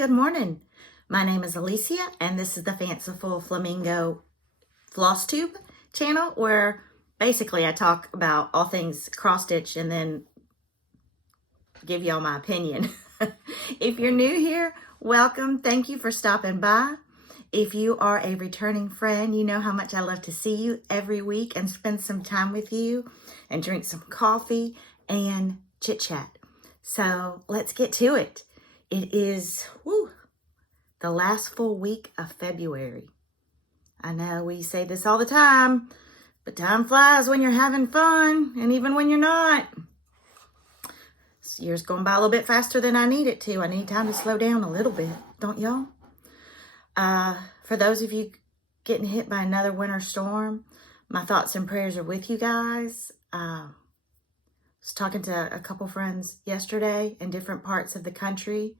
Good morning. My name is Alicia, and this is the Fanciful Flamingo Flosstube channel, where basically I talk about all things cross-stitch and then give y'all my opinion. If you're new here, welcome. Thank you for stopping by. If you are a returning friend, you know how much I love to see you every week and spend some time with you and drink some coffee and chit-chat. So let's get to it. It is the last full week of February. I know we say this all the time, but time flies when you're having fun and even when you're not. This year's going by a little bit faster than I need it to. I need time to slow down a little bit, don't y'all? For those of you getting hit by another winter storm, my thoughts and prayers are with you guys. I was talking to a couple friends yesterday in different parts of the country.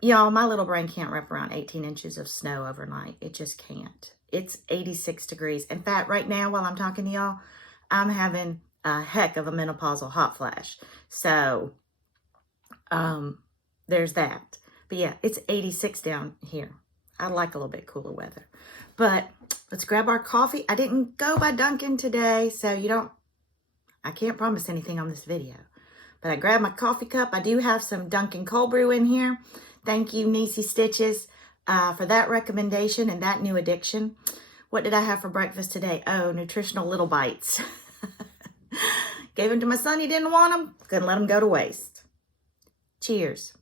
Y'all, my little brain can't wrap around 18 inches of snow overnight. It just can't. It's 86 degrees. In fact, right now while I'm talking to y'all, I'm having a heck of a menopausal hot flash. So, there's that. But yeah, it's 86 down here. I like a little bit cooler weather. But let's grab our coffee. I didn't go by Dunkin' today, so I can't promise anything on this video. But I grabbed my coffee cup. I do have some Dunkin' cold brew in here. Thank you, Niecy Stitches, for that recommendation and that new addiction. What did I have for breakfast today? Oh, nutritional little bites. Gave them to my son. He didn't want them. Couldn't let them go to waste. Cheers.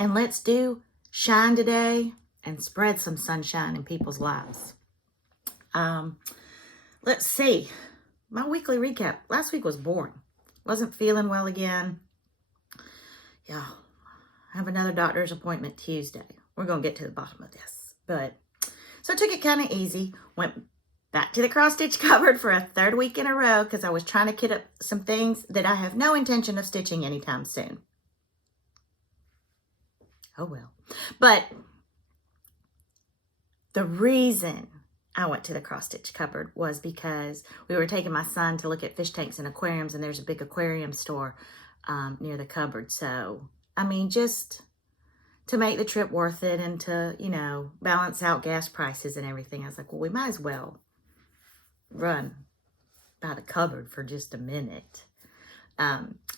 And let's do shine today and spread some sunshine in people's lives. Let's see. My weekly recap. Last week was boring. Wasn't feeling well again. Yeah. I have another doctor's appointment Tuesday. We're going to get to the bottom of this. So I took it kind of easy. Went back to the cross-stitch cupboard for a third week in a row because I was trying to kit up some things that I have no intention of stitching anytime soon. Oh well. But the reason I went to the cross-stitch cupboard was because we were taking my son to look at fish tanks and aquariums, and there's a big aquarium store near the cupboard. So, I mean, just to make the trip worth it and to, balance out gas prices and everything, I was like, well, we might as well run by the cupboard for just a minute.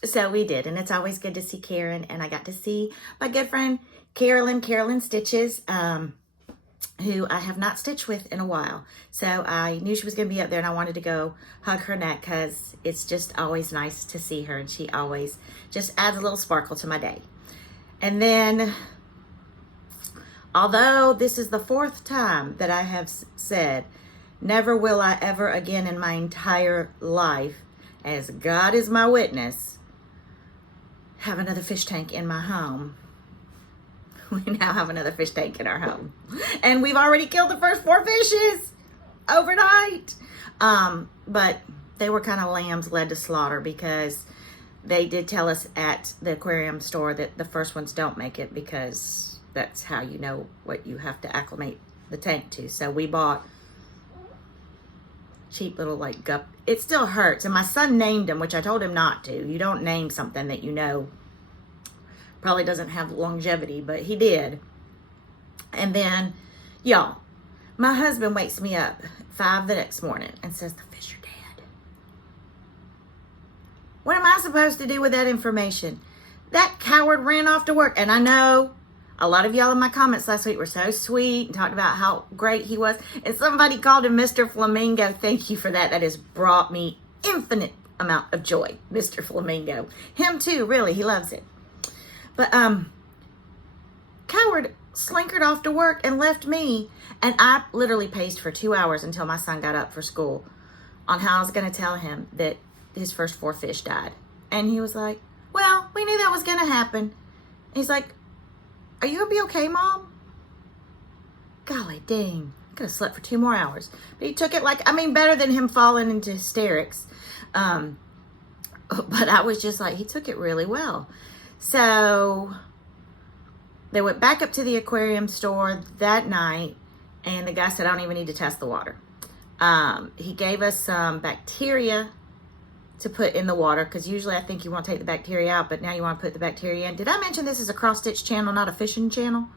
So we did, and it's always good to see Karen, and I got to see my good friend Carolyn Stitches, who I have not stitched with in a while. So I knew she was going to be up there, and I wanted to go hug her neck because it's just always nice to see her, and she always just adds a little sparkle to my day. And then, although this is the fourth time that I have said, never will I ever again in my entire life, as God is my witness, have another fish tank in my home. We now have another fish tank in our home. And we've already killed the first 4 fishes overnight. But they were kind of lambs led to slaughter because they did tell us at the aquarium store that the first ones don't make it because that's how you know what you have to acclimate the tank to. So we bought cheap little gup. It still hurts. And my son named them, which I told him not to. You don't name something that you know probably doesn't have longevity, but he did. And then, y'all, my husband wakes me up 5 the next morning and says, the fish are dead. What am I supposed to do with that information? That coward ran off to work. And I know a lot of y'all in my comments last week were so sweet and talked about how great he was. And somebody called him Mr. Flamingo. Thank you for that. That has brought me infinite amount of joy, Mr. Flamingo. Him too, really. He loves it. But coward slinkered off to work and left me. And I literally paced for 2 hours until my son got up for school on how I was going to tell him that his first 4 fish died. And he was like, well, we knew that was going to happen. He's like, are you going to be okay, Mom? Golly dang. I could have slept for 2 more hours. But he took it better than him falling into hysterics. But I was just like, he took it really well. So they went back up to the aquarium store that night, and the guy said, I don't even need to test the water. He gave us some bacteria to put in the water, because usually I think you want to take the bacteria out, but now you want to put the bacteria in. Did I mention this is a cross-stitch channel, not a fishing channel?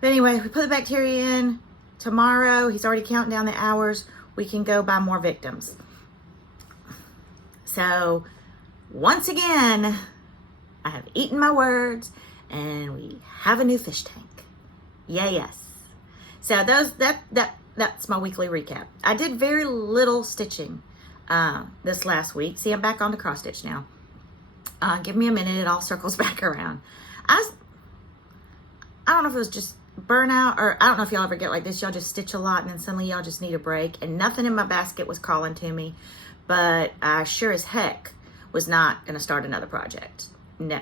But anyway, we put the bacteria in. Tomorrow, he's already counting down the hours. We can go buy more victims. So, once again, I have eaten my words, and we have a new fish tank. Yeah, yes. So that's my weekly recap. I did very little stitching this last week. See, I'm back on the cross stitch now. Give me a minute, it all circles back around. I don't know if it was just burnout, or I don't know if y'all ever get like this. Y'all just stitch a lot and then suddenly y'all just need a break, and nothing in my basket was calling to me, but I sure as heck was not going to start another project. No.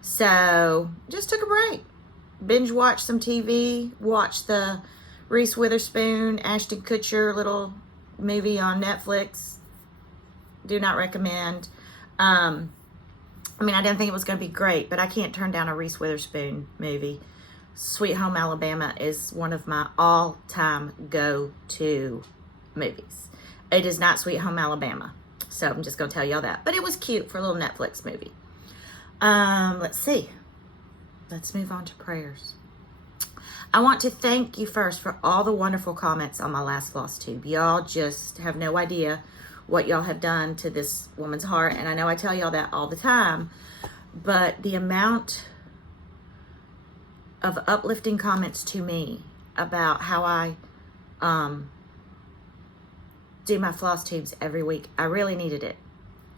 So just took a break. Binge watched some TV, watched the Reese Witherspoon, Ashton Kutcher little movie on Netflix. Do not recommend. I mean, I didn't think it was going to be great, but I can't turn down a Reese Witherspoon movie. Sweet Home Alabama is one of my all-time go-to movies. It is not Sweet Home Alabama, so I'm just going to tell y'all that. But it was cute for a little Netflix movie. Let's see. Let's move on to prayers. I want to thank you first for all the wonderful comments on my last Flosstube. Y'all just have no idea what y'all have done to this woman's heart. And I know I tell y'all that all the time, but the amount of uplifting comments to me about how I do my floss tubes every week, I really needed it.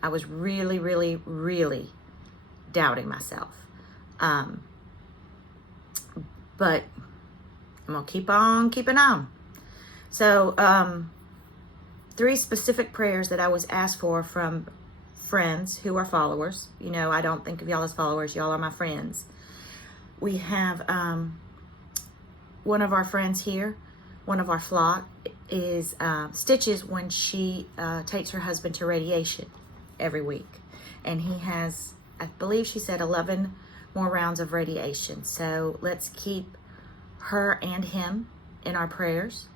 I was really, really, really doubting myself. But I'm going to keep on keeping on. So, 3 specific prayers that I was asked for from friends who are followers. You know, I don't think of y'all as followers. Y'all are my friends. We have one of our friends here, one of our flock, is stitches when she takes her husband to radiation every week. And he has, I believe she said, 11 more rounds of radiation. So let's keep her and him in our prayers.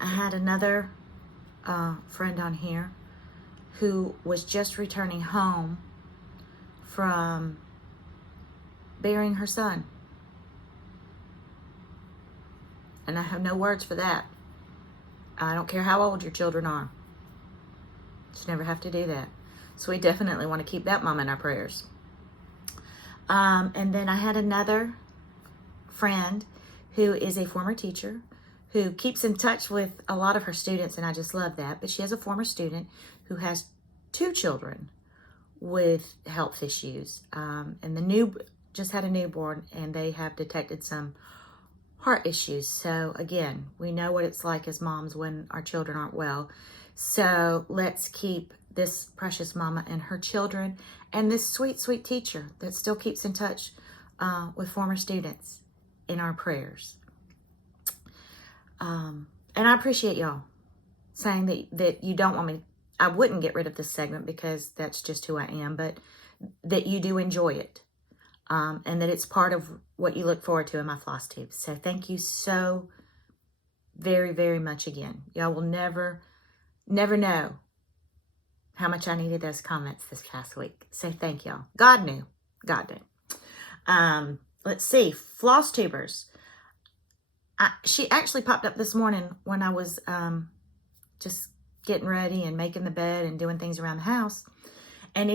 I had another friend on here who was just returning home from burying her son. And I have no words for that. I don't care how old your children are. You never have to do that. So we definitely want to keep that mom in our prayers. And then I had another friend who is a former teacher who keeps in touch with a lot of her students, and I just love that. But she has a former student who has 2 children with health issues. And just had a newborn, and they have detected some heart issues. So again, we know what it's like as moms when our children aren't well. So let's keep this precious mama and her children and this sweet, sweet teacher that still keeps in touch with former students in our prayers. And I appreciate y'all saying that you don't want me. I wouldn't get rid of this segment because that's just who I am, but that you do enjoy it. And that it's part of what you look forward to in my floss tubes. So thank you so very, very much again. Y'all will never know how much I needed those comments this past week. So thank y'all. God knew. God knew. Let's see. Flosstubers. She actually popped up this morning when I was just getting ready and making the bed and doing things around the house. And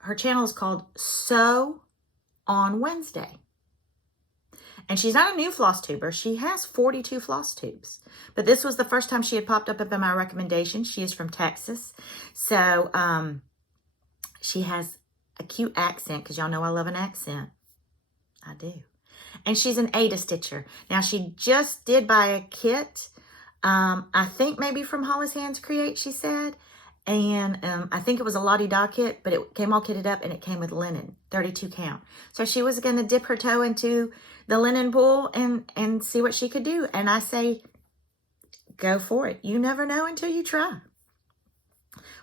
her channel is called Sew on Wednesday. And she's not a new floss tuber. She has 42 floss tubes. But this was the first time she had popped up in my recommendations. She is from Texas. So she has a cute accent, because y'all know I love an accent. I do. And she's an Ada stitcher. Now, she just did buy a kit. I think maybe from Holly's Hands Create, she said. And I think it was a Lottie-Da kit, but it came all kitted up, and it came with linen, 32 count. So she was going to dip her toe into the linen pool and see what she could do. And I say, go for it. You never know until you try.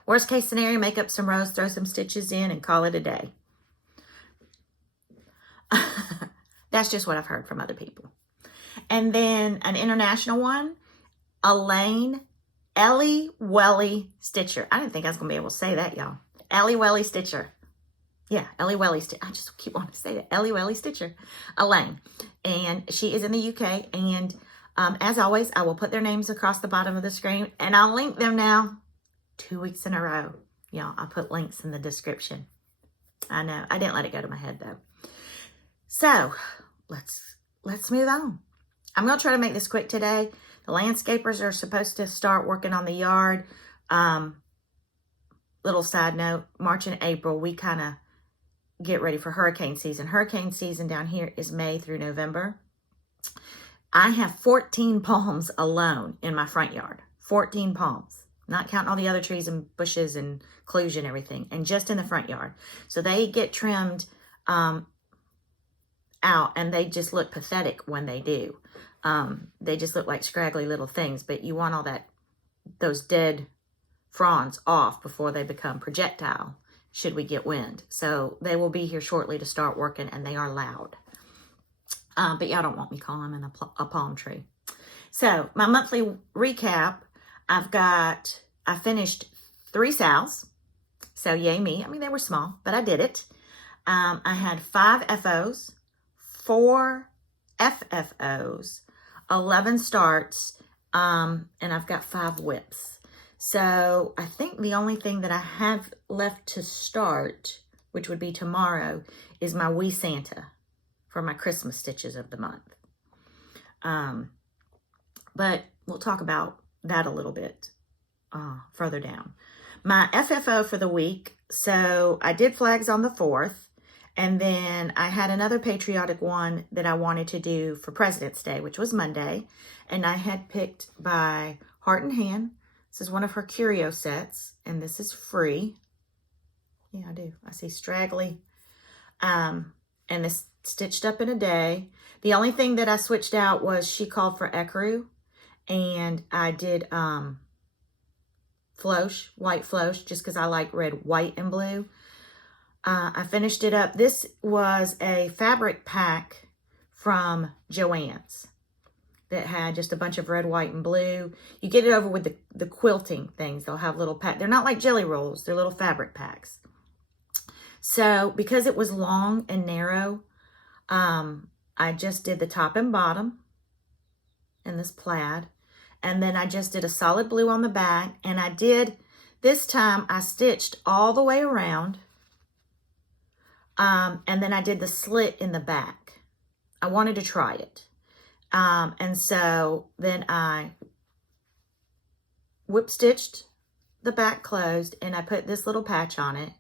Worst case scenario, make up some rows, throw some stitches in, and call it a day. That's just what I've heard from other people. And then an international one, Elaine Ellie Welly Stitcher. I didn't think I was going to be able to say that, y'all. Ellie Welly Stitcher. Yeah, Ellie Welly Stitcher. I just keep wanting to say that. Ellie Welly Stitcher. Elaine. And she is in the UK. And as always, I will put their names across the bottom of the screen. And I'll link them now 2 weeks in a row. Y'all, I'll put links in the description. I know. I didn't let it go to my head, though. So, let's move on. I'm going to try to make this quick today. The landscapers are supposed to start working on the yard. Little side note, March and April, we kind of get ready for hurricane season. Hurricane season down here is May through November. I have 14 palms alone in my front yard. 14 palms. Not counting all the other trees and bushes and clues and everything. And just in the front yard. So they get trimmed out and they just look pathetic when they do. They just look like scraggly little things. But you want all those dead fronds off before they become projectile. Should we get wind. So they will be here shortly to start working, and they are loud. But y'all don't want me calling them a palm tree. So my monthly recap, I finished 3 sows. So yay me. I mean, they were small, but I did it. I had 5 FOs, 4 FFOs, 11 starts, and I've got 5 whips. So I think the only thing that I have left to start, which would be tomorrow, is my wee Santa for my Christmas stitches of the month. But we'll talk about that a little bit further down. My FFO for the week, so I did flags on the 4th, and then I had another patriotic one that I wanted to do for President's Day, which was Monday, and I had picked by Heart and Hand. This is one of her curio sets, and this is free. Yeah, I do. I see straggly. And this stitched up in a day. The only thing that I switched out was she called for ecru, and I did floche, white floche, just because I like red, white, and blue. I finished it up. This was a fabric pack from Joann's that had just a bunch of red, white, and blue. You get it over with the quilting things. They'll have little packs. They're not like jelly rolls. They're little fabric packs. So because it was long and narrow, I just did the top and bottom in this plaid. And then I just did a solid blue on the back. And this time I stitched all the way around. And then I did the slit in the back. I wanted to try it. And so then I whip stitched the back closed, and I put this little patch on it.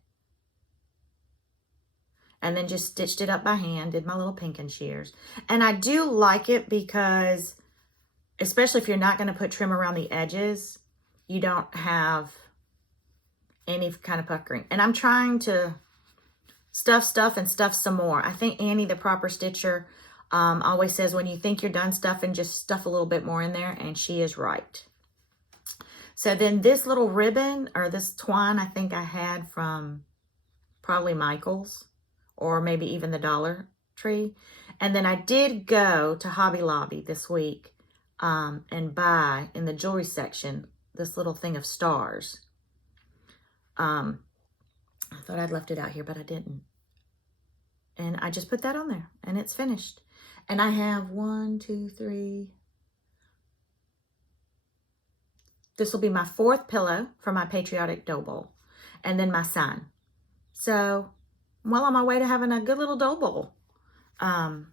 And then just stitched it up by hand, did my little pinking shears. And I do like it because, especially if you're not going to put trim around the edges, you don't have any kind of puckering. And I'm trying to stuff and stuff some more. I think Annie, the proper stitcher, always says when you think you're done stuffing, just stuff a little bit more in there, and she is right. So then this little ribbon, or this twine, I think I had from probably Michael's, or maybe even the Dollar Tree. And then I did go to Hobby Lobby this week and buy, in the jewelry section, this little thing of stars. I thought I'd left it out here, but I didn't. And I just put that on there, and it's finished. And I have 1, 2, 3. This will be my 4th pillow for my Patriotic dough bowl. And then my sign. So, I'm well on my way to having a good little dough bowl of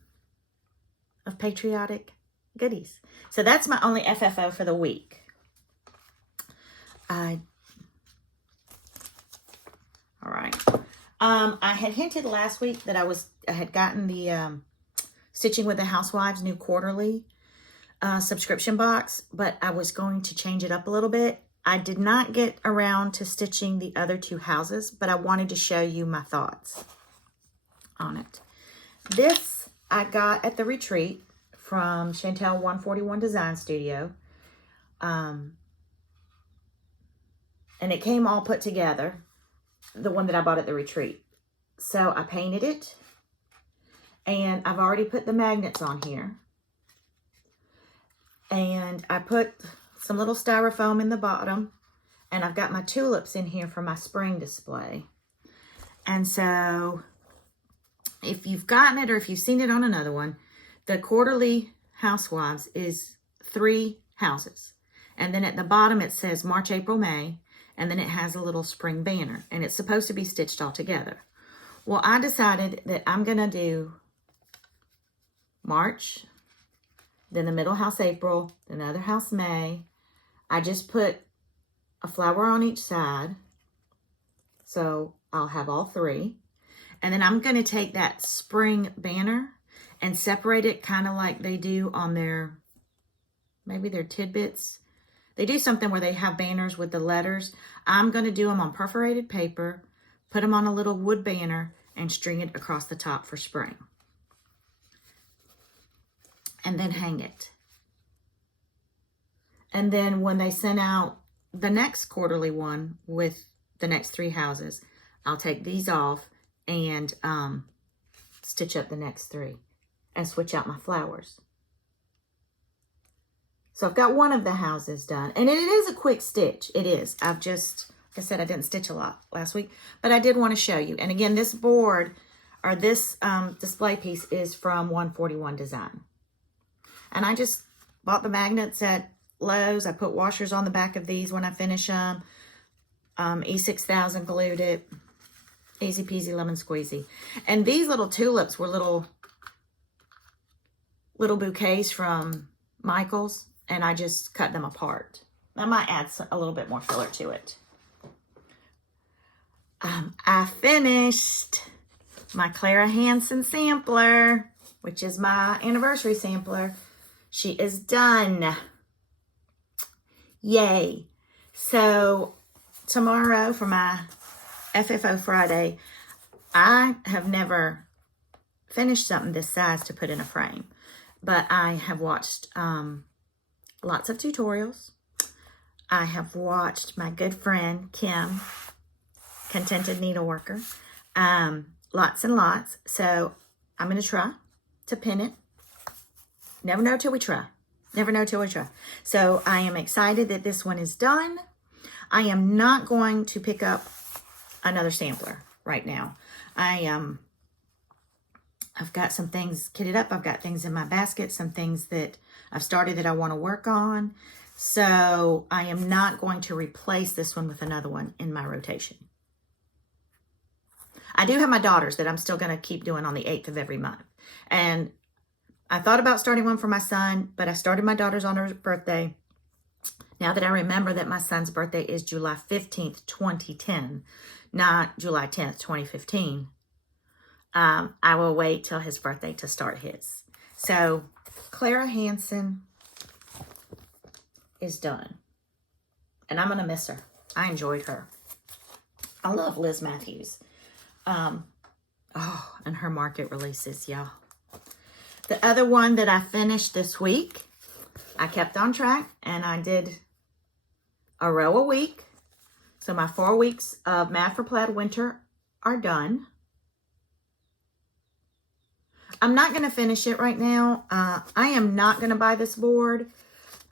patriotic goodies. So that's my only FFO for the week. All right. I had hinted last week that I had gotten the Stitching with the Housewives new quarterly subscription box, but I was going to change it up a little bit. I did not get around to stitching the other 2 houses, but I wanted to show you my thoughts on it. This I got at the retreat from Chantel 141 Design Studio. And it came all put together, the one that I bought at the retreat. So I painted it, and I've already put the magnets on here. And I put some little styrofoam in the bottom. And I've got my tulips in here for my spring display. And so if you've gotten it or if you've seen it on another one, the Quarterly Housewives is 3 houses. And then at the bottom it says March, April, May. And then it has a little spring banner. And it's supposed to be stitched all together. Well, I decided that I'm going to do March, then the middle house April, then the other house May. I just put a flower on each side. So I'll have all 3. And then I'm going to take that spring banner and separate it kind of like they do on their, maybe their tidbits. They do something where they have banners with the letters. I'm going to do them on perforated paper, put them on a little wood banner, and string it across the top for spring. And then hang it. And then when they send out the next quarterly one with the next 3 houses, I'll take these off and stitch up the next 3 and switch out my flowers. So I've got one of the houses done. And it is a quick stitch. It is. I've just, like I said, I didn't stitch a lot last week. But I did want to show you. And again, this board, or this display piece is from 141 Design. And I just bought the magnets at Lowe's. I put washers on the back of these when I finish them. E6000 glued it. Easy peasy lemon squeezy. And these little tulips were little bouquets from Michael's. And I just cut them apart. I might add a little bit more filler to it. I finished my Clara Hansen sampler, which is my anniversary sampler. She is done. Yay. So tomorrow for my FFO Friday, I have never finished something this size to put in a frame. But I have watched lots of tutorials. I have watched my good friend Kim, Contented Needleworker, lots and lots. So I'm going to try to pin it. Never know till we try. Never know till we try. So I am excited that this one is done. I am not going to pick up another sampler right now. I've got some things kitted up. I've got things in my basket, some things that I've started that I want to work on. So I am not going to replace this one with another one in my rotation. I do have my daughters that I'm still going to keep doing on the 8th of every month. And I thought about starting one for my son, but I started my daughter's on her birthday. Now that I remember that my son's birthday is July 15th, 2010, not July 10th, 2015. I will wait till his birthday to start his. So Clara Hansen is done. And I'm going to miss her. I enjoyed her. I love Liz Matthews. And her market releases, y'all. The other one that I finished this week, I kept on track and I did a row a week. So my 4 weeks of Mad for Plaid Winter are done. I'm not going to finish it right now. I am not going to buy this board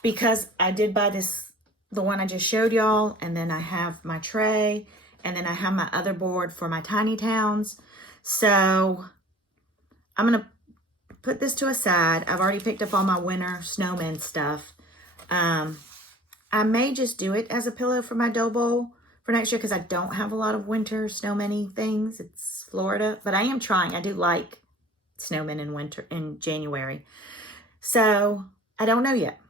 because I did buy this, the one I just showed y'all. And then I have my tray. And then I have my other board for my tiny towns. So I'm going to put this to a side. I've already picked up all my winter snowman stuff. I may just do it as a pillow for my dough bowl for next year because I don't have a lot of winter snowman-y things. It's Florida. But I am trying. I do like snowmen in winter in January. So I don't know yet.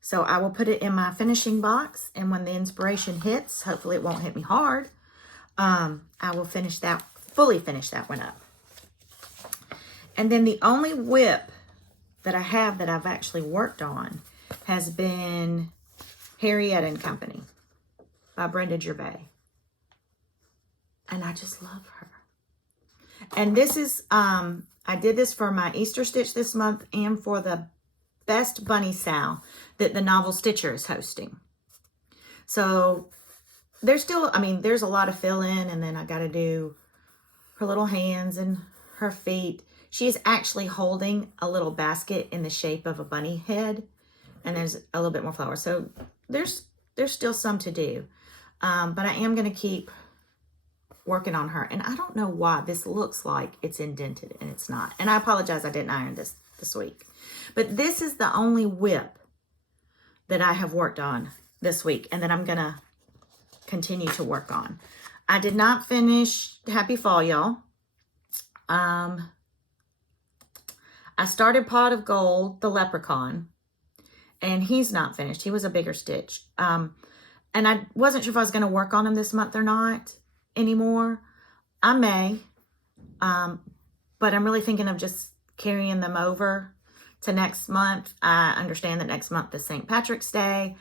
So I will put it in my finishing box, and when the inspiration hits, hopefully it won't hit me hard, I will fully finish that one up. And then the only whip that I have that I've actually worked on has been Harriet and Company by Brenda Gervais. And I just love her. And this is, I did this for my Easter stitch this month and for the Best Bunny Sow that the Novel Stitcher is hosting. So there's still, there's a lot of fill in, and then I got to do her little hands and her feet. She's actually holding a little basket in the shape of a bunny head. and there's a little bit more flower. So there's still some to do. But I am going to keep working on her. And I don't know why this looks like it's indented and it's not. And I apologize, I didn't iron this week. But this is the only whip that I have worked on this week and that I'm going to continue to work on. I did not finish Happy Fall, y'all. I started Pot of Gold, the leprechaun, and he's not finished. He was a bigger stitch. And I wasn't sure if I was going to work on him this month or not anymore. I may, but I'm really thinking of just carrying them over to next month. I understand that next month is St. Patrick's Day.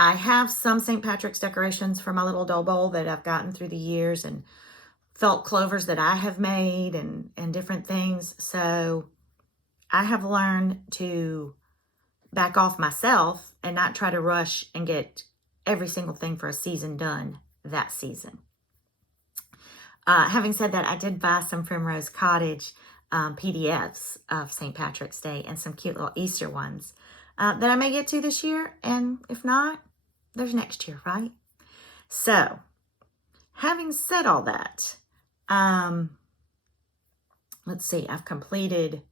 I have some St. Patrick's decorations for my little dough bowl that I've gotten through the years, and felt clovers that I have made and different things. So I have learned to back off myself and not try to rush and get every single thing for a season done that season. Having said that, I did buy some Primrose Cottage PDFs of St. Patrick's Day and some cute little Easter ones that I may get to this year. And if not, there's next year, right? So, having said all that, let's see, I've completed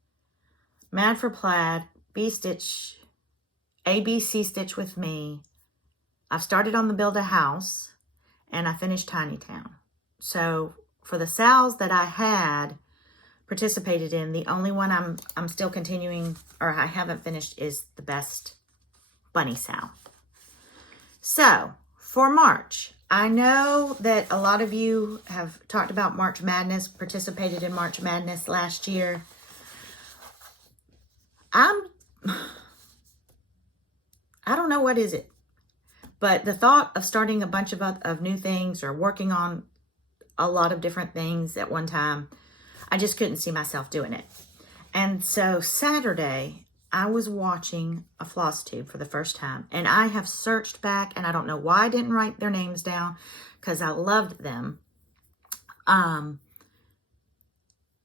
Mad for Plaid, B-Stitch, ABC Stitch with Me. I've started on the Build a House, and I finished Tiny Town. So for the SALs that I had participated in, the only one I'm still continuing, or I haven't finished, is the Best Bunny SAL. So for March, I know that a lot of you have talked about March Madness, participated in March Madness last year. I don't know what is it, but the thought of starting a bunch of new things or working on a lot of different things at one time, I just couldn't see myself doing it. And so Saturday, I was watching a Flosstube for the first time, and I have searched back, and I don't know why I didn't write their names down because I loved them. And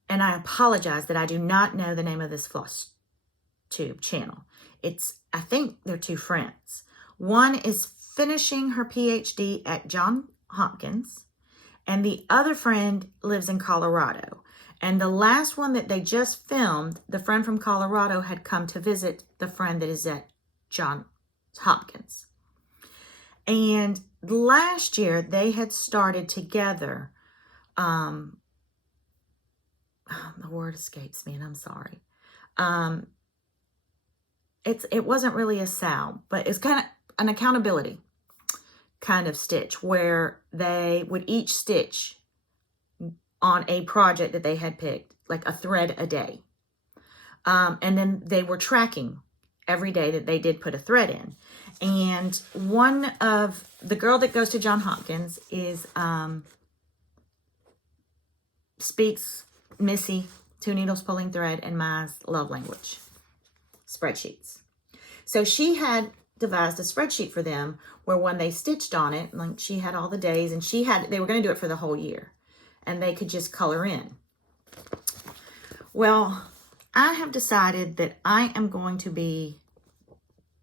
I apologize that I do not know the name of this Flosstube channel. I think they're two friends. One is finishing her PhD at Johns Hopkins, and the other friend lives in Colorado. And the last one that they just filmed, the friend from Colorado had come to visit the friend that is at Johns Hopkins. And last year they had started together. The word escapes me, and I'm sorry. It wasn't really a SAL, but it's kind of an accountability kind of stitch where they would each stitch on a project that they had picked, like a thread a day. And then they were tracking every day that they did put a thread in. And one of the girl that goes to Johns Hopkins is speaks Missy, 2 needles pulling thread, and Ma's love language spreadsheets. So she had devised a spreadsheet for them where when they stitched on it, like she had all the days, and they were going to do it for the whole year, and they could just color in. Well, I have decided that I am going to be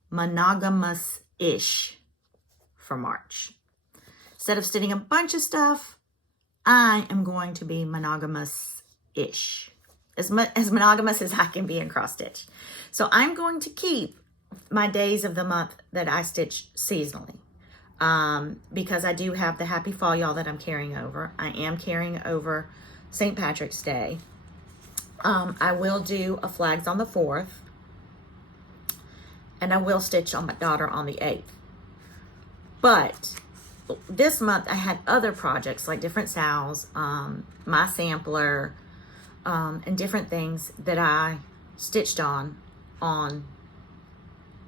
monogamous-ish for March. Instead of stitching a bunch of stuff, I am going to be monogamous-ish. As monogamous as I can be in cross stitch. So I'm going to keep my days of the month that I stitch seasonally. Because I do have the Happy Fall, y'all, that I'm carrying over. I am carrying over St. Patrick's Day. I will do a Flags on the 4th. And I will stitch on my daughter on the 8th. But this month I had other projects like different SALs, my sampler, and different things that I stitched on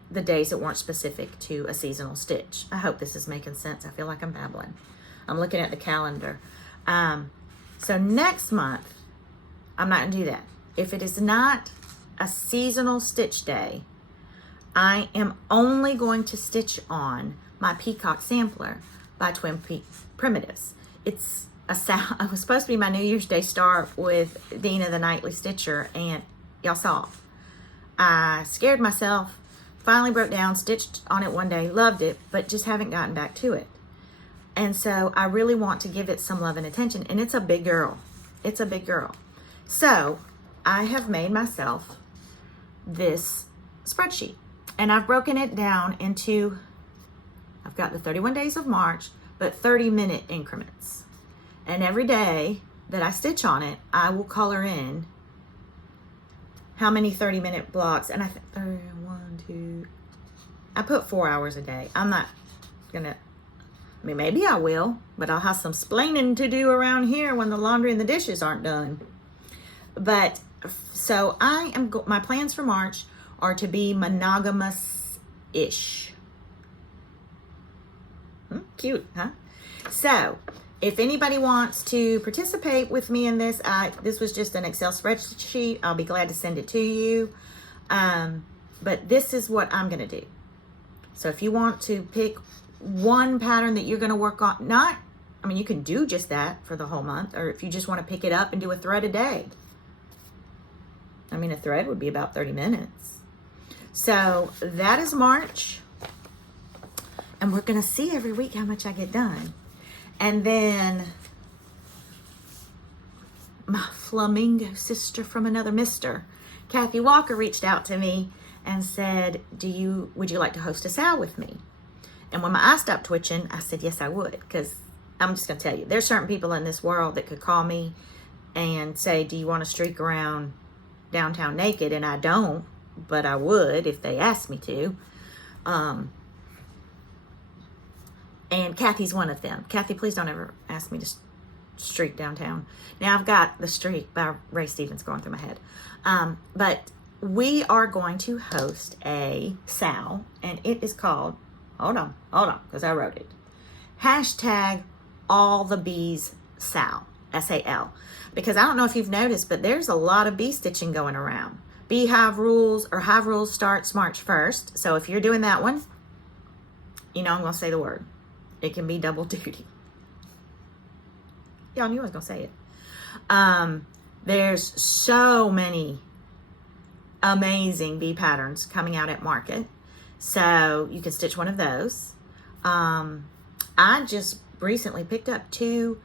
the days that weren't specific to a seasonal stitch. I hope this is making sense. I feel like I'm babbling. I'm looking at the calendar. So next month, I'm not going to do that. If it is not a seasonal stitch day, I am only going to stitch on my Peacock Sampler by Twin Peak Primitives. It's it was supposed to be my New Year's Day start with Dina the Nightly Stitcher, and y'all saw, I scared myself finally broke down, stitched on it one day, loved it, but just haven't gotten back to it. And so I really want to give it some love and attention. And it's a big girl. It's a big girl. So I have made myself this spreadsheet. And I've broken it down into, I've got the 31 days of March, but 30-minute increments. And every day that I stitch on it, I will color in how many 30-minute blocks. And I think 1, 2, I put 4 hours a day. I'm not gonna, I mean, maybe I will, but I'll have some splaining to do around here when the laundry and the dishes aren't done. But so my plans for March are to be monogamous-ish. Cute, huh? So if anybody wants to participate with me in this, this was just an Excel spreadsheet. I'll be glad to send it to you. But this is what I'm going to do. So if you want to pick one pattern that you're going to work on, you can do just that for the whole month, or if you just want to pick it up and do a thread a day. I mean, a thread would be about 30 minutes. So that is March. And we're going to see every week how much I get done. And then my Flamingo sister from another mister, Kathy Walker, reached out to me and said, would you like to host a sal with me? And when my eye stopped twitching, I said, yes, I would. Because I'm just going to tell you, there's certain people in this world that could call me and say, do you want to streak around downtown naked? And I don't, but I would if they asked me to. And Kathy's one of them. Kathy, please don't ever ask me to streak downtown. Now, I've got The Streak by Ray Stevens going through my head. But we are going to host a sal, and it is called, hold on, because I wrote it. Hashtag all the bees sal, S-A-L. Because I don't know if you've noticed, but there's a lot of bee stitching going around. Beehive rules or hive rules starts March 1st. So if you're doing that one, I'm going to say the word. It can be double duty. Y'all knew I was going to say it. There's so many amazing bee patterns coming out at market. So you can stitch one of those. I just recently picked up 2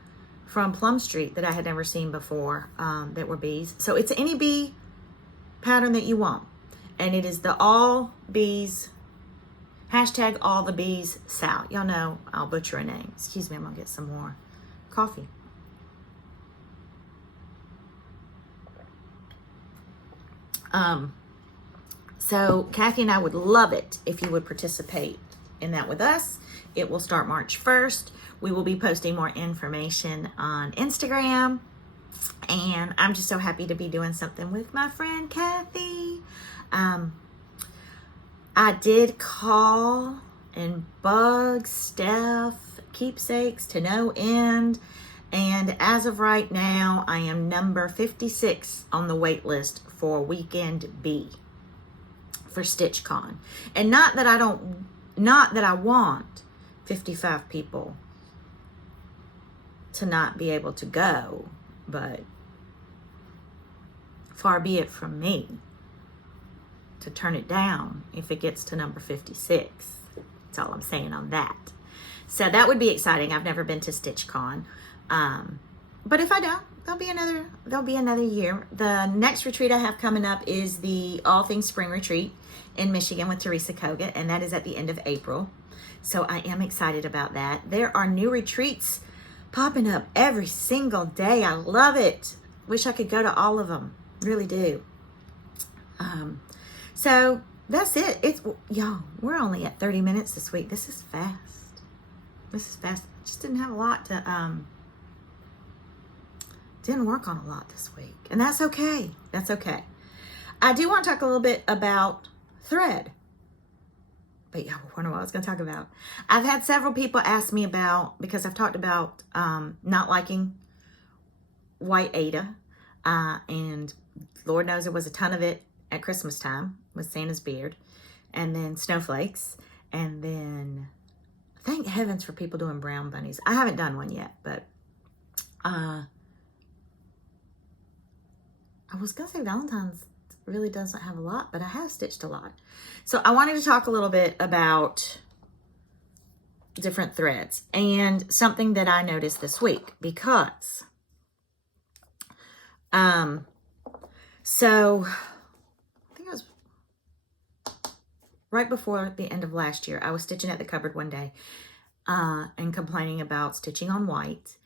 from Plum Street that I had never seen before that were bees. So it's any bee pattern that you want. And it is the all bees, hashtag all the bees sal. Y'all know I'll butcher a name. Excuse me, I'm going to get some more coffee. So Kathy and I would love it if you would participate in that with us. It will start March 1st. We will be posting more information on Instagram. And I'm just so happy to be doing something with my friend Kathy. I did call and bug Steph, keepsakes to no end. And as of right now, I am number 56 on the wait list for Weekend B for StitchCon. And not that I want 55 people to not be able to go, but far be it from me to turn it down if it gets to number 56. That's all I'm saying on that. So that would be exciting. I've never been to StitchCon. But if I don't, there'll be another year. The next retreat I have coming up is the All Things Spring Retreat in Michigan with Teresa Kogut, and that is at the end of April. So I am excited about that. There are new retreats popping up every single day. I love it. Wish I could go to all of them. Really do. So that's it. Y'all, we're only at 30 minutes this week. This is fast. Just didn't have a lot to, didn't work on a lot this week. And that's okay. That's okay. I do want to talk a little bit about thread. But yeah, I wonder what I was going to talk about. I've had several people ask me about, because I've talked about not liking white Aida. And Lord knows there was a ton of it at Christmas time with Santa's beard. And then snowflakes. And then thank heavens for people doing brown bunnies. I haven't done one yet, but I was going to say Valentine's really doesn't have a lot, but I have stitched a lot. So I wanted to talk a little bit about different threads and something that I noticed this week, because so I think it was right before the end of last year. I was stitching at the cupboard one day and complaining about stitching on white,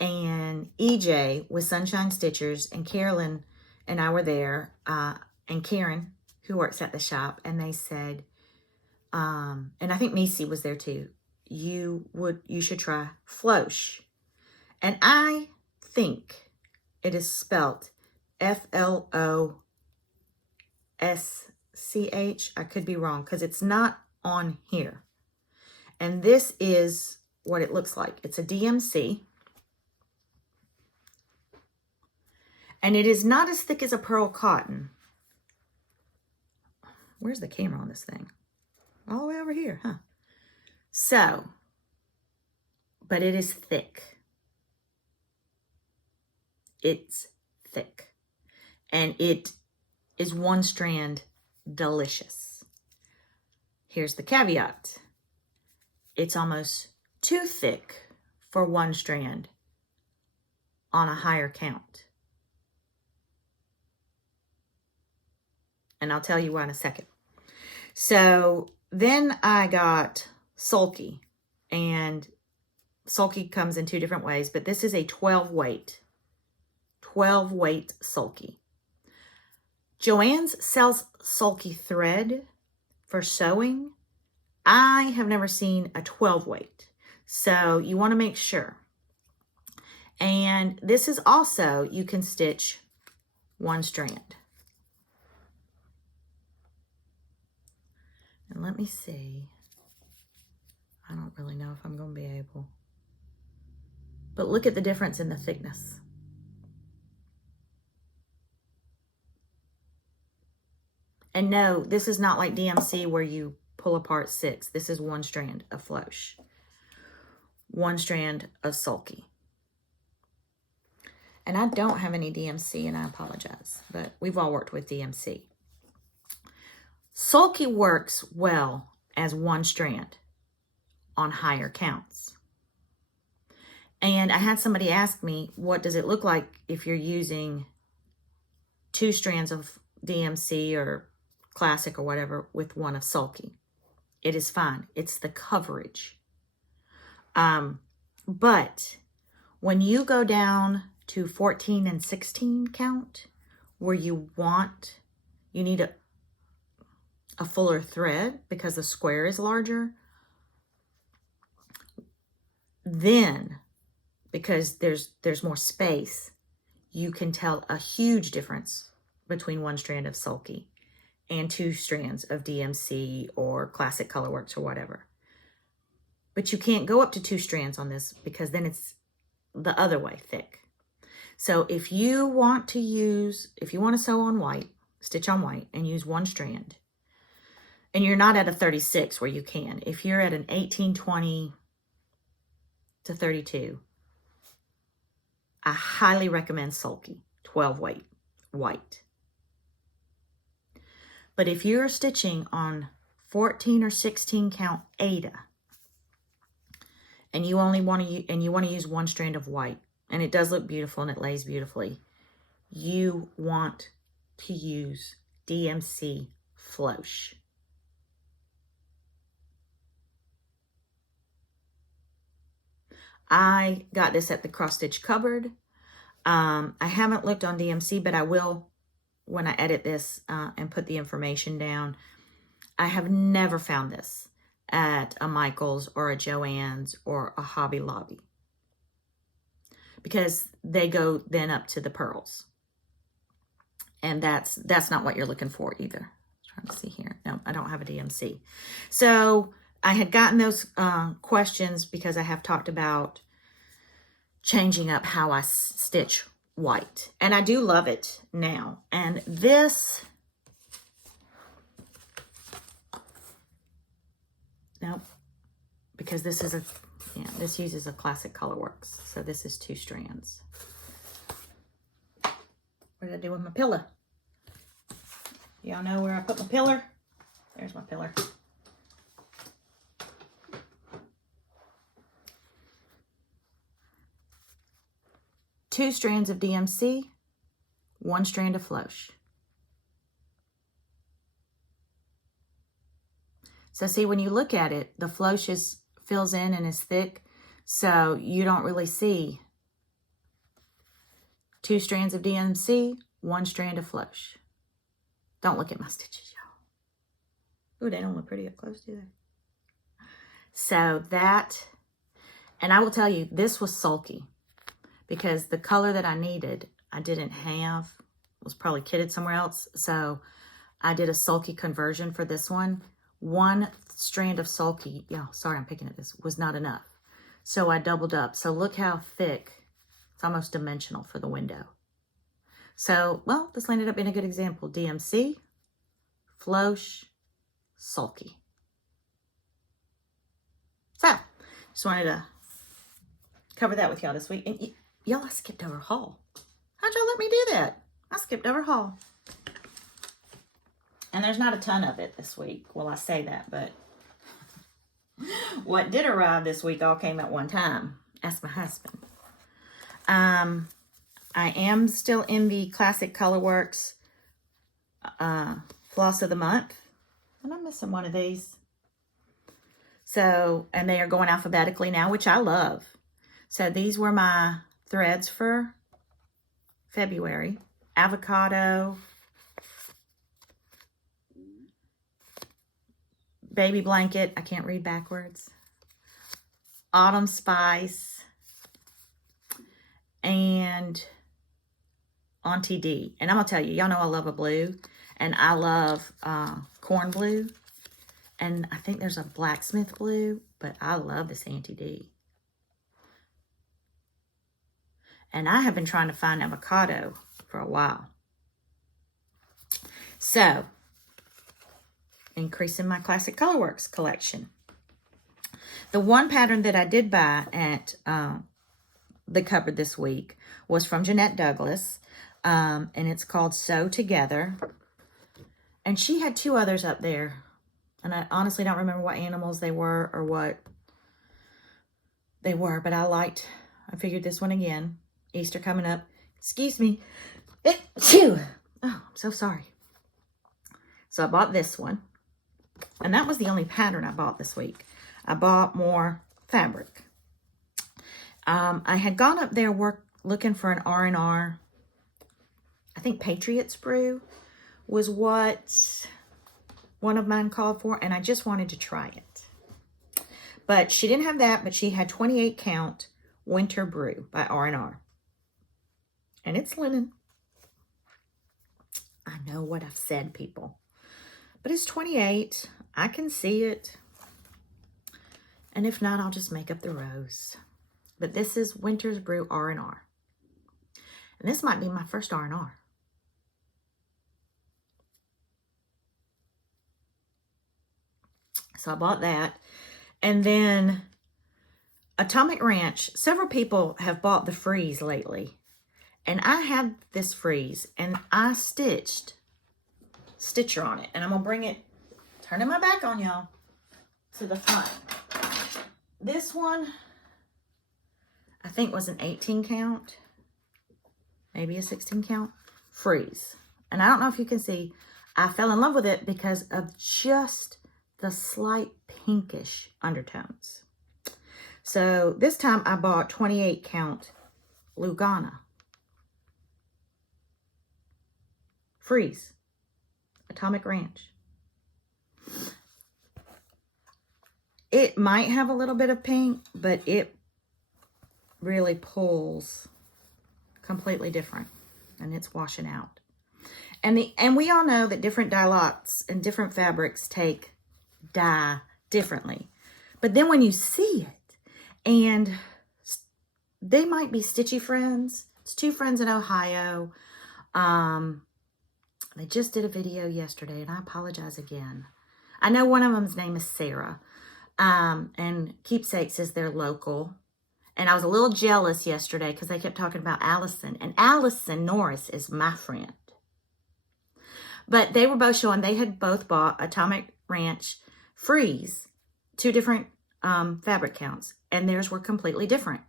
and EJ with Sunshine Stitchers and Carolyn and I were there, and Karen, who works at the shop, and they said, and I think Missy was there too, you should try Flosh. And I think it is spelt Flosch. I could be wrong because it's not on here. And this is what it looks like. It's a DMC. And it is not as thick as a pearl cotton. Where's the camera on this thing? All the way over here, huh? So, but it is thick. It's thick. And it is one strand delicious. Here's the caveat. It's almost too thick for one strand on a higher count. And I'll tell you why in a second. So then I got Sulky, and Sulky comes in two different ways, but this is a 12 weight Sulky. Joann's sells Sulky thread for sewing. I have never seen a 12 weight, so you want to make sure. And this is also, you can stitch one strand. And let me see. I don't really know if I'm going to be able. But look at the difference in the thickness. And no, this is not like DMC where you pull apart 6. This is one strand of Flosh. One strand of Sulky. And I don't have any DMC, and I apologize. But we've all worked with DMC. Sulky works well as one strand on higher counts. And I had somebody ask me, what does it look like if you're using 2 strands of DMC or Classic or whatever with one of Sulky? It is fine. It's the coverage. But when you go down to 14 and 16 count, where you need a fuller thread because the square is larger, then because there's more space, you can tell a huge difference between one strand of Sulky and 2 strands of DMC or Classic Colorworks or whatever. But you can't go up to 2 strands on this because then it's the other way thick. So if you want to sew on white, stitch on white and use one strand, and you're not at a 36 where you can. If you're at an 18, 20 to 32, I highly recommend Sulky, 12 weight, white. But if you're stitching on 14 or 16 count Ada, and you want to use one strand of white, and it does look beautiful and it lays beautifully, you want to use DMC Flosh. I got this at the cross stitch cupboard. I haven't looked on DMC, but I will when I edit this and put the information down. I have never found this at a Michael's or a Joann's or a Hobby Lobby, because they go then up to the pearls, and that's not what you're looking for either. I'm trying to see here. No, I don't have a DMC. So I had gotten those questions because I have talked about changing up how I stitch white. And I do love it now. And this, nope, because this is this uses a Classic Colorworks. So this is 2 strands. What did I do with my pillow? Y'all know where I put my pillar? There's my pillar. Two strands of DMC, one strand of Flosh. So see, when you look at it, the Flosh fills in and is thick, so you don't really see two strands of DMC, one strand of Flosh. Don't look at my stitches, y'all. Ooh, they don't look pretty up close, do they? So that, and I will tell you, this was sulky because the color that I needed, I didn't have, was probably kitted somewhere else. So I did a sulky conversion for this one. One strand of sulky, yeah, sorry, I'm picking at this, was not enough. So I doubled up. So look how thick, it's almost dimensional for the window. So, well, this landed up being a good example. DMC, Flosh, sulky. So, just wanted to cover that with y'all this week. And y'all, I skipped over haul. How'd y'all let me do that? I skipped over haul. And there's not a ton of it this week. Well, I say that, but what did arrive this week all came at one time. Ask my husband. I am still in the Classic Colorworks Floss of the Month. And I'm missing one of these. So, and they are going alphabetically now, which I love. So these were my threads for February. Avocado, Baby Blanket, I can't read backwards. Autumn Spice, and Auntie D. And I'm going to tell you, y'all know I love a blue, and I love corn blue. And I think there's a blacksmith blue, but I love this Auntie D. And I have been trying to find avocado for a while. So, increasing my Classic Colorworks collection. The one pattern that I did buy at the cupboard this week was from Jeanette Douglas, and it's called Sew Together. And she had two others up there, and I honestly don't remember what animals they were or what they were, but I figured this one again. Easter coming up. Excuse me. Achoo! Oh, I'm so sorry. So I bought this one. And that was the only pattern I bought this week. I bought more fabric. I had gone up there looking for an R&R. I think Patriot sprue was what one of mine called for. And I just wanted to try it. But she didn't have that. But she had 28 count Winter Brew by R&R. And it's linen. I know what I've said, people. But it's 28. I can see it. And if not, I'll just make up the rows. But this is Winter's Brew R&R. And this might be my first R&R. So I bought that. And then Atomic Ranch. Several people have bought the Freeze lately. And I had this Freeze. And I stitched Stitcher on it. And I'm going to bring it, turning my back on y'all, to the front. This one, I think was an 18 count. Maybe a 16 count. Freeze. And I don't know if you can see, I fell in love with it because of just the slight pinkish undertones. So this time I bought 28 count Lugana. Freeze. Atomic Ranch. It might have a little bit of pink, but it really pulls completely different. And it's washing out. And we all know that different dye lots and different fabrics take dye differently. But then when you see it, and they might be stitchy friends. It's two friends in Ohio. They just did a video yesterday, and I apologize again. I know one of them's name is Sarah, and Keepsakes is their local. And I was a little jealous yesterday because they kept talking about Allison. And Allison Norris is my friend. But they were both showing, they had both bought Atomic Ranch Freeze, 2 different fabric counts, and theirs were completely different,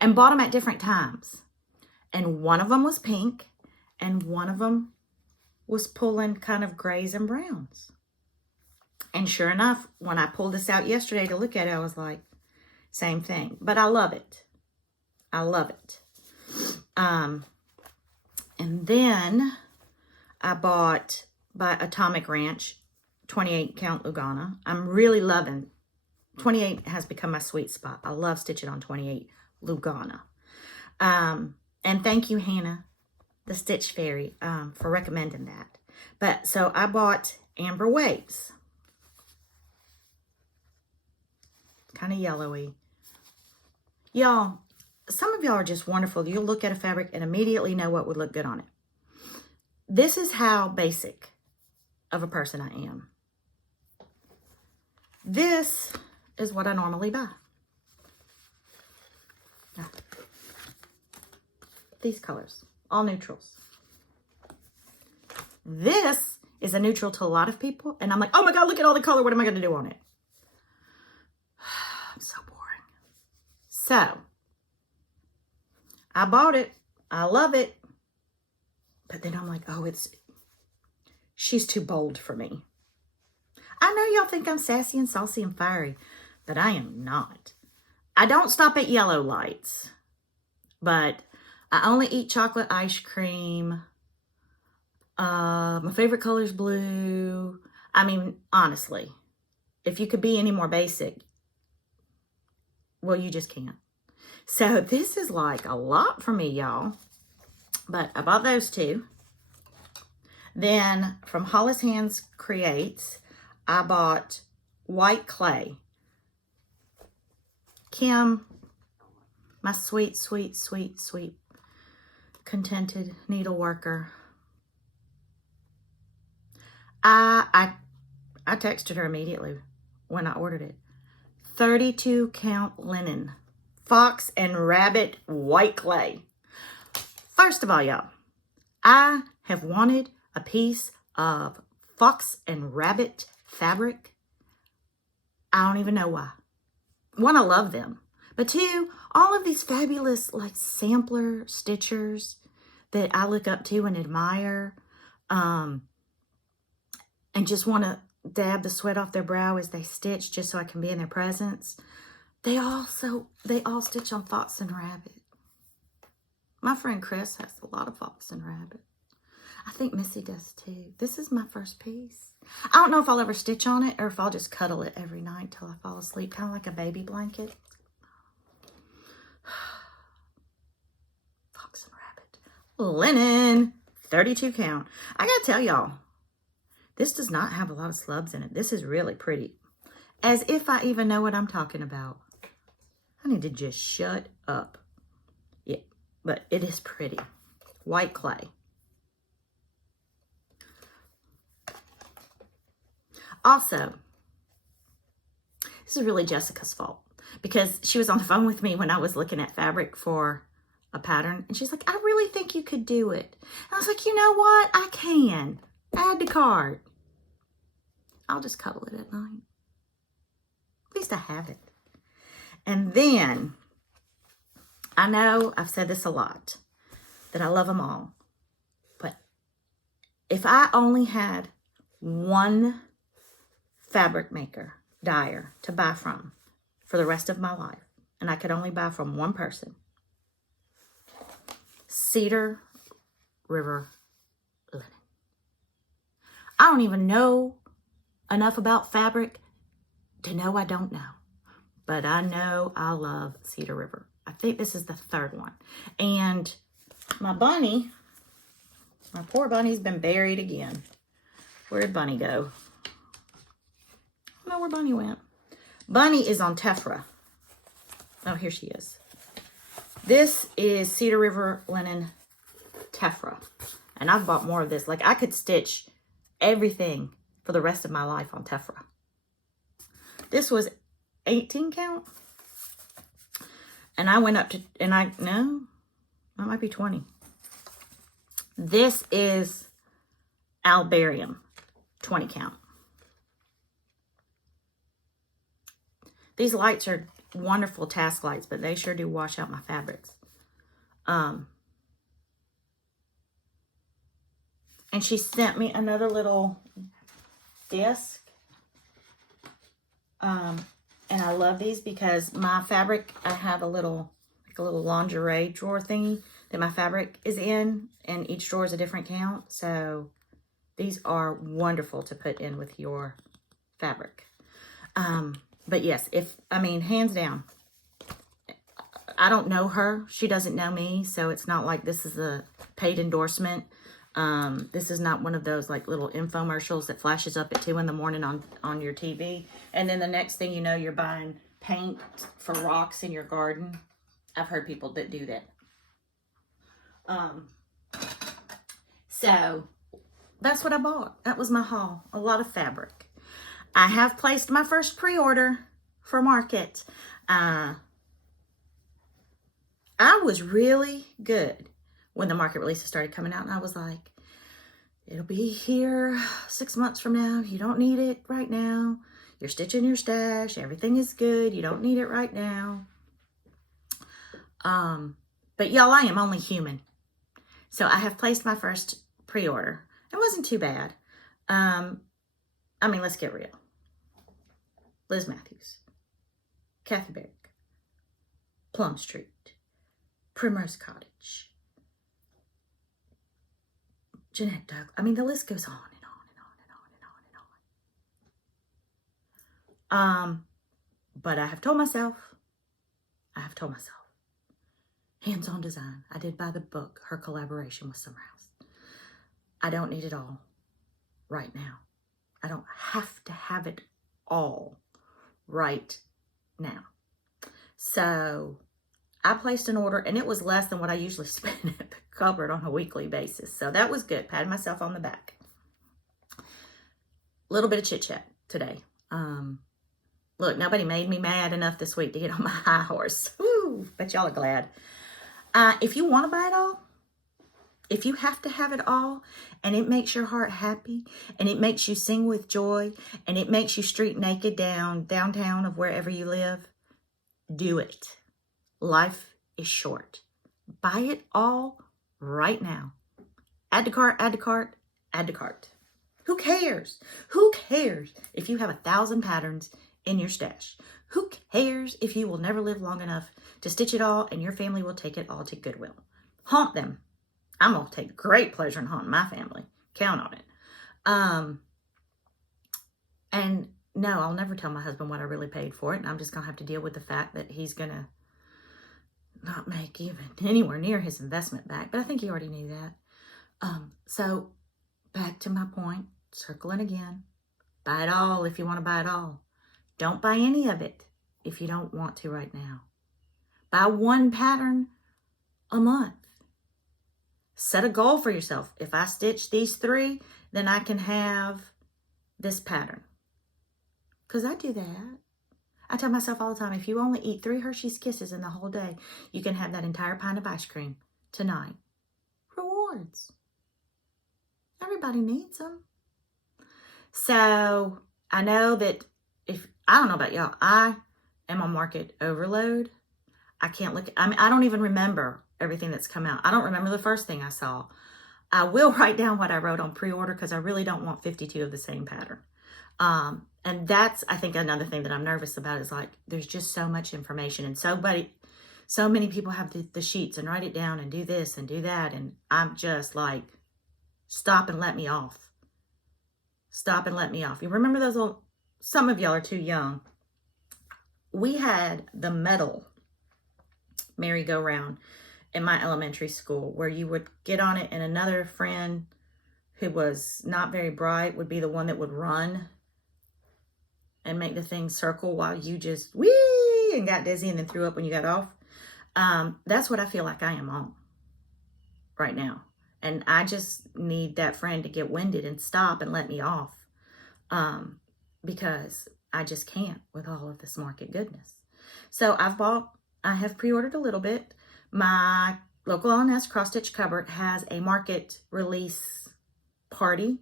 and bought them at different times. And one of them was pink, and one of them was pulling kind of grays and browns. And sure enough, when I pulled this out yesterday to look at it, I was like, same thing. But I love it. I love it. And then I bought by Atomic Ranch 28 count Lugana. I'm really loving 28 has become my sweet spot. I love stitching on 28 Lugana. And thank you, Hannah, the Stitch Fairy, for recommending that. But so I bought Amber Waves. Kind of yellowy. Y'all, some of y'all are just wonderful. You'll look at a fabric and immediately know what would look good on it. This is how basic of a person I am. This is what I normally buy. Now, these colors, all neutrals. This is a neutral to a lot of people, and I'm like, oh my God, look at all the color. What am I going to do on it? I'm so boring. So, I bought it. I love it. But then I'm like, oh, she's too bold for me. I know y'all think I'm sassy and saucy and fiery, but I am not. I don't stop at yellow lights, but I only eat chocolate ice cream. My favorite color is blue. I mean, honestly, if you could be any more basic, well, you just can't. So this is like a lot for me, y'all. But I bought those 2. Then from Hollis Hands Creates, I bought white clay. Kim, my sweet, sweet, sweet, sweet, contented needle worker. I texted her immediately when I ordered it. 32 count linen, fox and rabbit white clay. First of all, y'all, I have wanted a piece of fox and rabbit fabric. I don't even know why. 1, I love them. But 2, all of these fabulous like sampler stitchers that I look up to and admire, and just want to dab the sweat off their brow as they stitch just so I can be in their presence. They all stitch on fox and rabbit. My friend Chris has a lot of fox and rabbit. I think Missy does too. This is my first piece. I don't know if I'll ever stitch on it or if I'll just cuddle it every night till I fall asleep, kind of like a baby blanket. Fox and rabbit. Linen, 32 count. I gotta tell y'all, this does not have a lot of slubs in it. This is really pretty. As if I even know what I'm talking about. I need to just shut up. Yeah, but it is pretty. White clay. Also, this is really Jessica's fault because she was on the phone with me when I was looking at fabric for a pattern, and she's like, I really think you could do it. And I was like, you know what? I can. Add to cart. I'll just cuddle it at night. At least I have it. And then, I know I've said this a lot, that I love them all. But if I only had one fabric maker, dyer, to buy from for the rest of my life, and I could only buy from one person, Cedar River Linen. I don't even know enough about fabric to know I don't know. But I know I love Cedar River. I think this is the 3rd one. And my bunny, my poor bunny's been buried again. Where'd Bunny go? I don't know where Bunny went. Bunny is on Tephra. Oh, here she is. This is Cedar River Linen Tephra. And I've bought more of this. Like, I could stitch everything for the rest of my life on Tephra. This was 18 count. And I went up to, no, that might be 20. This is Albarium 20 count. These lights are wonderful task lights, but they sure do wash out my fabrics. And she sent me another little disc. And I love these because my fabric, I have a little lingerie drawer thingy that my fabric is in, and each drawer is a different count. So these are wonderful to put in with your fabric. But yes, hands down, I don't know her. She doesn't know me. So it's not like this is a paid endorsement. This is not one of those like little infomercials that flashes up at 2 in the morning on your TV. And then the next thing you know, you're buying paint for rocks in your garden. I've heard people that do that. So that's what I bought. That was my haul. A lot of fabric. I have placed my first pre-order for Market. I was really good when the Market releases started coming out, and I was like, it'll be here 6 months from now. You don't need it right now. You're stitching your stash. Everything is good. You don't need it right now. But y'all, I am only human. So I have placed my first pre-order. It wasn't too bad. Let's get real. Liz Matthews, Kathy Barrick, Plum Street, Primrose Cottage, Jeanette Doug. The list goes on and on and on and on and on and on. But I have told myself, hands-on design. I did buy the book, her collaboration with Summer House. I don't need it all right now. I don't have to have it all right now. So I placed an order, and it was less than what I usually spend at the cupboard on a weekly basis. So that was good. Patted myself on the back. A little bit of chit-chat today. Look, nobody made me mad enough this week to get on my high horse. Woo, but y'all are glad. If you want to buy it all, if you have to have it all, and it makes your heart happy, and it makes you sing with joy, and it makes you street naked downtown of wherever you live, do it. Life is short. Buy it all right now. Add to cart, add to cart, add to cart. Who cares? Who cares if you have 1,000 patterns in your stash? Who cares if you will never live long enough to stitch it all and your family will take it all to Goodwill? Haunt them. I'm going to take great pleasure in haunting my family. Count on it. And no, I'll never tell my husband what I really paid for it. And I'm just going to have to deal with the fact that he's going to not make even anywhere near his investment back. But I think he already knew that. So back to my point, circling again. Buy it all if you want to buy it all. Don't buy any of it if you don't want to right now. Buy one pattern a month. Set a goal for yourself. If I stitch these 3, then I can have this pattern. Because I do that. I tell myself all the time, if you only eat 3 Hershey's Kisses in the whole day, you can have that entire pint of ice cream tonight. Rewards. Everybody needs them. So I know that I don't know about y'all, I am on Market overload. I can't look, I don't even remember everything that's come out. I don't remember the first thing I saw. I will write down what I wrote on pre-order because I really don't want 52 of the same pattern. And that's, I think, another thing that I'm nervous about is like, there's just so much information and so many people have the sheets and write it down and do this and do that. And I'm just like, stop and let me off. Stop and let me off. You remember those old, some of y'all are too young. We had the metal merry-go-round in my elementary school where you would get on it and another friend who was not very bright would be the one that would run and make the thing circle while you just whee and got dizzy and then threw up when you got off. That's what I feel like I am on right now. And I just need that friend to get winded and stop and let me off. Because I just can't with all of this Market goodness. So I have pre-ordered a little bit. My local LNS cross-stitch cupboard has a Market release party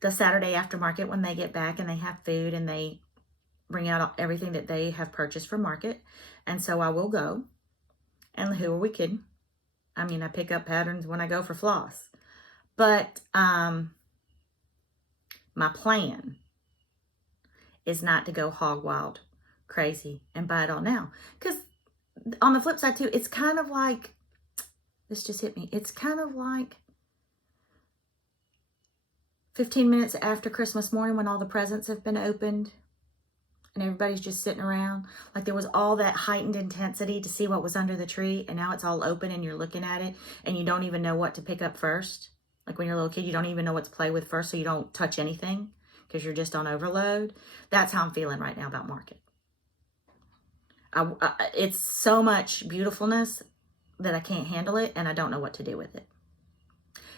the Saturday after market when they get back and they have food and they bring out everything that they have purchased from market. And so I will go. And who are we kidding? I mean, I pick up patterns when I go for floss. But my plan is not to go hog wild crazy and buy it all now. Because on the flip side too, it's kind of like, this just hit me. It's kind of like 15 minutes after Christmas morning when all the presents have been opened and everybody's just sitting around. Like there was all that heightened intensity to see what was under the tree, and now it's all open and you're looking at it and you don't even know what to pick up first. Like when you're a little kid, you don't even know what to play with first, so you don't touch anything because you're just on overload. That's how I'm feeling right now about market. It's so much beautifulness that I can't handle it and I don't know what to do with it.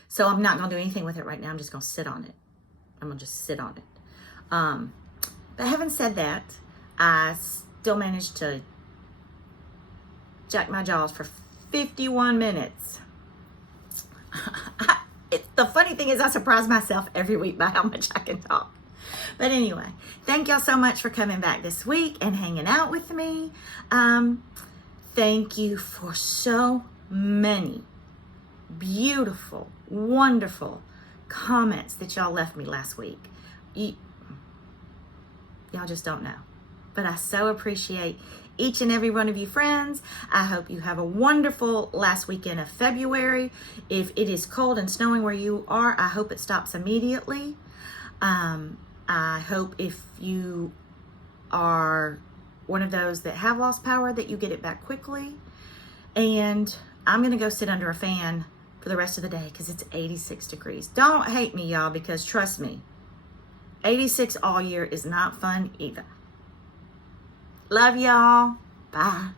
So I'm not going to do anything with it right now. I'm just going to sit on it. I'm going to just sit on it. But having said that, I still managed to jack my jaws for 51 minutes. The funny thing is I surprise myself every week by how much I can talk. But anyway, thank y'all so much for coming back this week and hanging out with me. Thank you for so many beautiful, wonderful comments that y'all left me last week. Y'all just don't know. But I so appreciate each and every one of you friends. I hope you have a wonderful last weekend of February. If it is cold and snowing where you are, I hope it stops immediately. I hope if you are one of those that have lost power that you get it back quickly. And I'm going to go sit under a fan for the rest of the day because it's 86 degrees. Don't hate me, y'all, because trust me, 86 all year is not fun either. Love y'all. Bye.